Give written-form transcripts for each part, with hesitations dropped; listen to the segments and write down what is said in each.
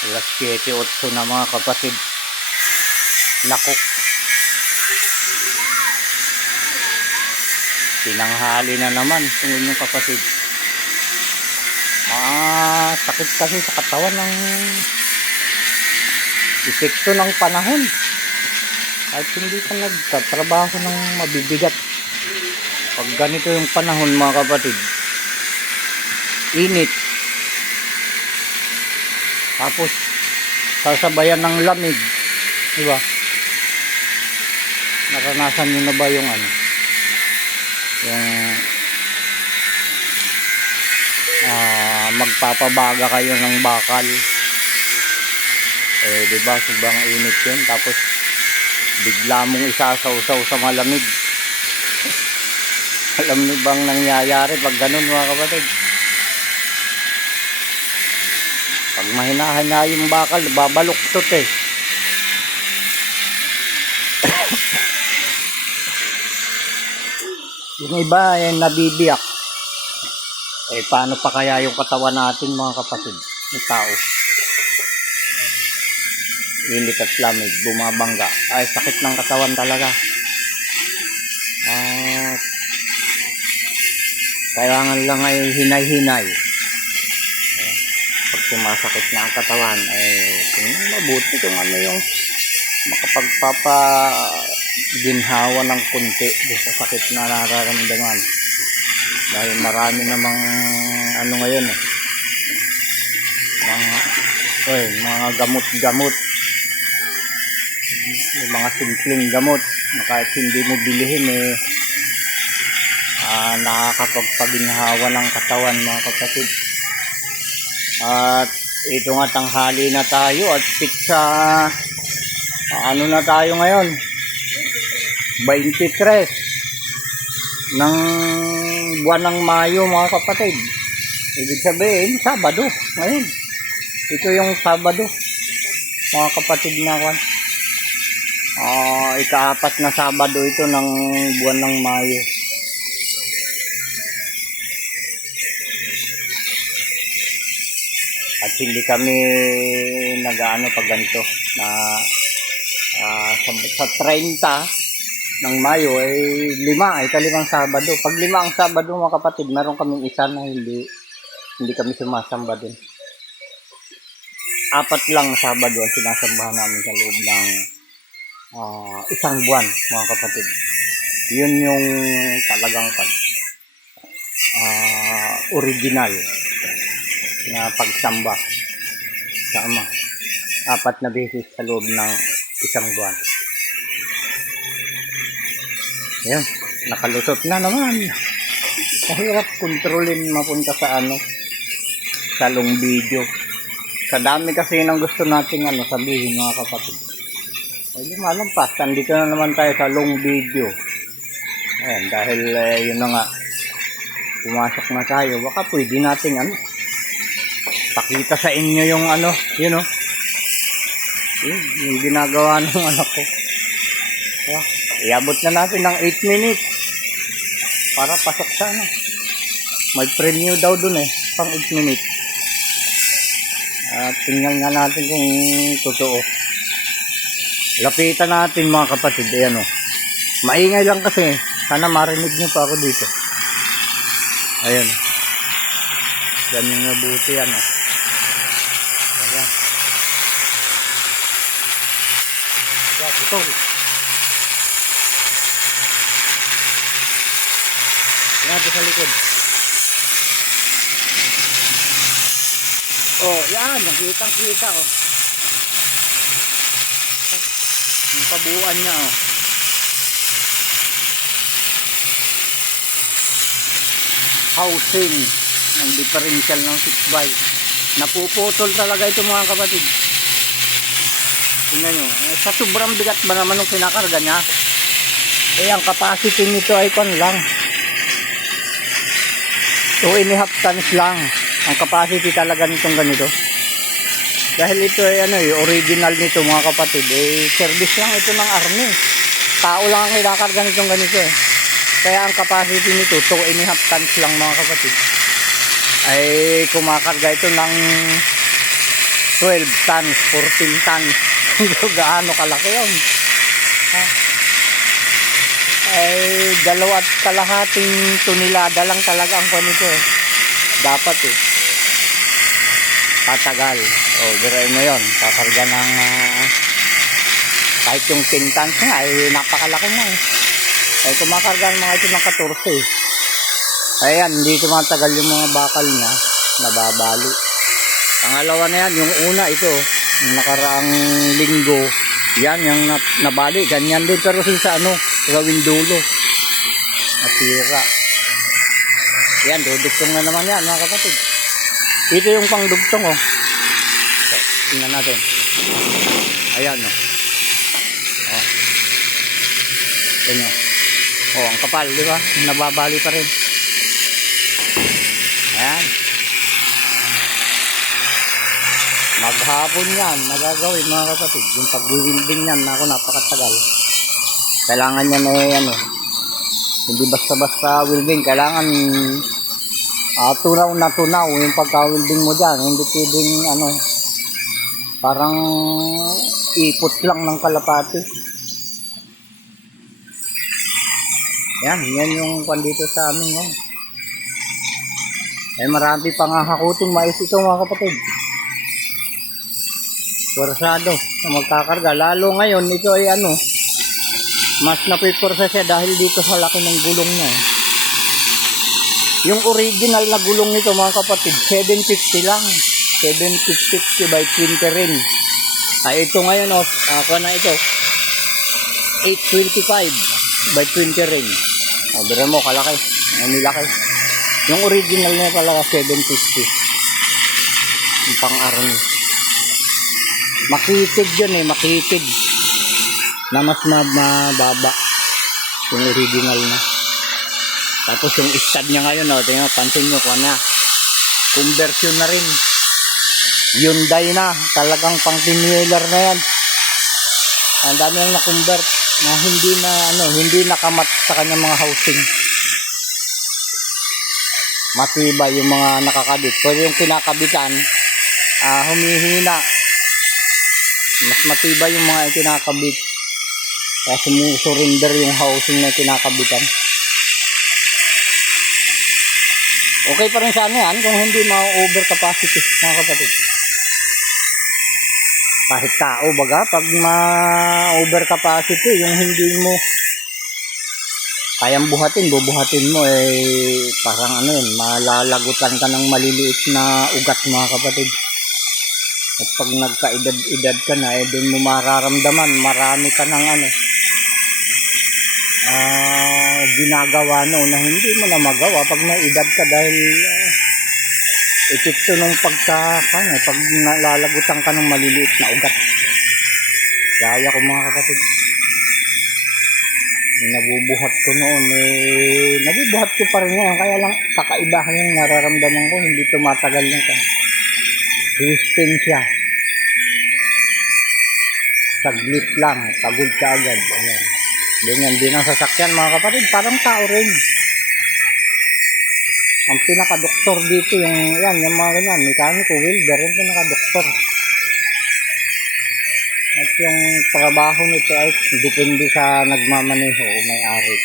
Alas 7:08 na mga kapatid. Naku, tinanghali na naman tungkol yung kapatid. Sakit kasi sa katawan ng epekto ng panahon. At hindi ka nagtatrabaho ng mabibigat. Pag ganito yung panahon mga kapatid, init. Tapos sasabayan ng lamig, di ba? Naranasan niyo na ba yung magpapabaga kayo ng bakal? Di ba? Sobrang init yun. Tapos bigla mong isasawsaw sa malamig. Alam niyo bang nangyayari pag ganun mga kapatid? Pag mahina-hina yung bakal, babaluktot eh. Yung iba ay nabibiyak. Paano pa kaya yung katawan natin mga kapatid? Yung tao. Init at lamig, bumabangga. Ay, sakit ng katawan talaga. Kailangan lang ay hinay-hinay. Pag sumasakit na ang katawan, mabuti kung yung makapagpapaginhawa ng kunti sa sakit na nararamdaman. Dahil marami namang ngayon mga gamot-gamot, mga simpleng gamot na kahit hindi mo bilihin nakakapagpaginhawa ng katawan mga kapatid. At ito nga, tanghali na tayo at pizza na tayo ngayon, 23 ng buwan ng Mayo mga kapatid. Ibig sabihin Sabado ngayon. Ito yung Sabado mga kapatid na ika-4 na Sabado ito ng buwan ng Mayo. At hindi kami pag ganito na sa 30 ng Mayo ika-5 Sabado. Pag 5 ang Sabado mga kapatid, meron kaming isa na hindi kami sumasamba din. 4 lang Sabado ang sinasambahan namin sa loob ng isang buwan mga kapatid. Yun yung talagang original na pagsamba sa Ama. 4 na beses sa loob ng isang buwan. Ayan, nakalusot na naman. Mahirap kontrolin mapunta sa sa long video. Sa dami kasi ng gusto nating sabihin mga kapatid. Lumalampas, nandito na naman tayo sa long video. Ayan, dahil yun na nga, pumasok na tayo, baka pwede nating pakita sa inyo yung yung ginagawa ng anak ko. Iabot na natin ng 8 minutes para pasok sa may preview daw dun pang 8 minutes. At tingnan nga natin kung totoo. Lapitan natin mga kapatid. Maingay lang kasi, sana marinig nyo pa ako dito. Ayan, yan yung mabuti ayan. Ito natin sa likod. Yan, nakitang-kita yung pabuuan niya housing ng differential ng 6x. Napuputol talaga ito mga kapatid. Tingnan nyo, sa sobrang bigat ba naman nung kinakarga niya, ang capacity nito ay lang 2.5 tons lang ang capacity talaga nitong ganito. Dahil ito ay original nito mga kapatid, service lang ito ng army. Tao lang ang kinakarga nitong ganito Kaya ang capacity nito 2.5 tons lang mga kapatid. Ay kumakarga ito ng 12 tons, 14 tons. Gaano kalaki yun. Ha? Ay 2.5 tonelada lang talaga ang panito eh. Dapat eh. Patagal. O, birain mo yun. Kakarga ng kahit yung 10 tons nga eh, napakalaki na eh. Ay kumakarga ng mga ito ng 14 eh. Ayan, hindi tumatagal yung mga bakal niya. Nababali. Pangalawa na yan, yung una ito, yung nakaraang linggo, yan, yung nabali, ganyan din, pero sa ano, gawing dulo. Nasira. Yan, dudugtong na naman yan, mga kapatid. Ito yung pangdugtong, oh. So, tingnan natin. Ayan, oh. Oh. Tingnan. Oh, ang kapal, di ba? Nababali pa rin. Ayan. Maghapon yan, nagagawin mga kapatid. Yung pag-wielding yan, ako napakatagal. Kailangan niya na ano, hindi basta-basta wielding. Kailangan tunaw na tunaw yung pagka-wielding mo dyan. Hindi pwedeng ano, parang ipot lang ng kalapati. Yan yung kwan dito sa amin. Yan. Eh marami pang hakuting mais ito mga kapatid. Porsado na magkakarga. Lalo ngayon ito ay ano, mas napipursa siya dahil dito sa laki ng gulong niya. Yung original na gulong nito mga kapatid, 750 lang. 750 by 20 rin. Ay ito ngayon ako na ito 825 by 20 rin. O bira mo kalaki, nilaki. Yung original niya talaga 750. Yung pang-army. Makitid yun eh, makitid. Na mas mababa. Yung original na. Tapos yung stud niya ngayon, tingnan, pansin nyo kung na. Conversion na rin. Hyundai na. Talagang pang tiniler na yan. Ang dami yung na-convert na hindi nakamat sa kanyang mga housing. Matibay yung mga nakakabit. Pero yung kinakabitan, humihina. Mas matibay yung mga kinakabit. Kaya sumusurrender yung housing na kinakabitan. Okay pa rin sana yan kung hindi ma-over capacity mga kapatid. Kahit tao baga, pag ma-over capacity, yung hindi mo kayang bubuhatin mo parang ano yun, malalagutan ka ng maliliit na ugat mga kapatid. At pag nagkaedad ka na, doon mo mararamdaman, marami ka ng ginagawa na hindi mo na magawa pag may edad ka dahil epekto nung pag nalalagutan ka ng maliliit na ugat. Gaya ko mga kapatid. Nabubuhat ko noon nabubuhat ko pa rin ngayon, kaya lang kakaibahan yung nararamdaman ko, hindi tumatagal yung resistensya. Saglit lang, pagod ka agad. Ayan. Ganyan din ang sasakyan mga kapatid, parang tao rin. Ang pinaka-doktor dito yung mga ganyan, mekaniko, welder, yung pinaka-doktor. At yung trabaho nito ay depende sa nagmamaneho o may-ari.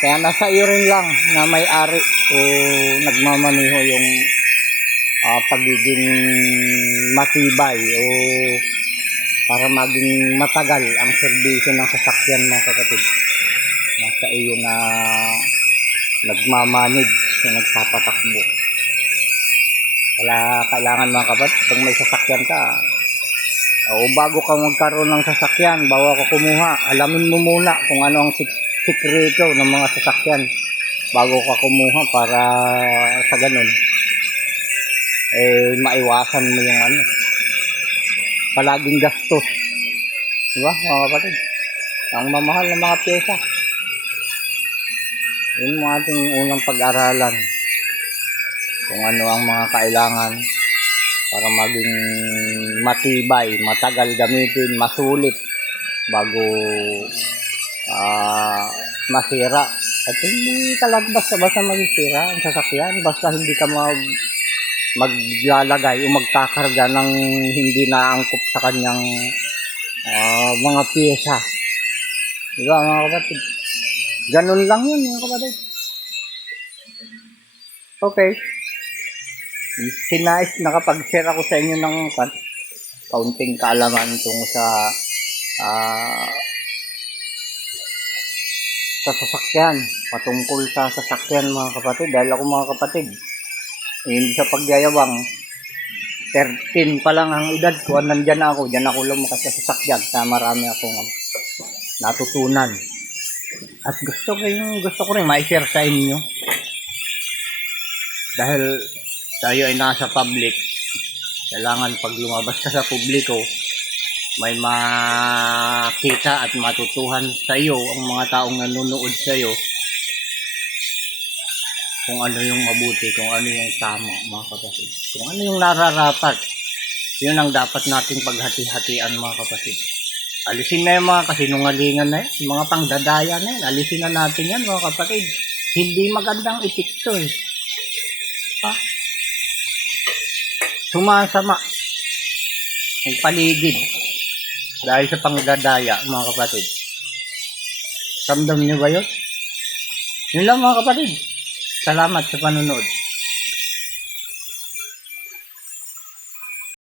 Kaya nasa iyo rin lang na may-ari o nagmamaneho yung pagiging matibay o para maging matagal ang serbisyo ng sasakyan mga kapatid. Nasa iyo na nagmamanage o nagpapatakbo. Kailangan mga kapatid, kung may sasakyan ka o bago ka magkaroon ng sasakyan, bago ka kumuha, alamin mo muna kung ano ang sikreto ng mga sasakyan bago ka kumuha para sa ganun maiwasan mo yung palaging gastos, diba mga kapatid? Ang mamahal ng mga pyesa, yun ang ating unang pag-aralan kung ano ang mga kailangan para maging matibay, matagal gamitin, masulit bago masira. At hindi talaga basta masisira ang sasakyan basta hindi ka maglalagay o magkakarga ng hindi naangkop sa kanyang mga pyesa. Diba mga kapatid? Ganun lang yun mga kapatid. Okay. Sinais nakapag-share ako sa inyo ng kaunting kaalaman tungkol ah, sa sasakyan, patungkol sa sasakyan mga kapatid. Dahil ako mga kapatid, hindi sa pagyayabang, 13 pa lang ang edad ko, nandyan ako, dyan ako lumakas sa sasakyan, na marami akong natutunan. At gusto ko rin ma-share sa inyo. Dahil tayo ay nasa public, kailangan pag lumabas ka sa publiko, may makita at matutuhan sa iyo ang mga taong nanonood sa iyo kung ano yung mabuti, kung ano yung tama mga kapatid, kung ano yung nararapat. Yun ang dapat nating paghati-hatian mga kapatid. Alisin na yung mga kasinungalingan na yan, mga pangdadaya na yan, alisin na natin yan mga kapatid. Hindi magandang epekto eh. Sumasama ang paligid dahil sa pangdadaya mga kapatid. Ramdam niyo ba yun? Yun lang mga kapatid. Salamat sa panonood.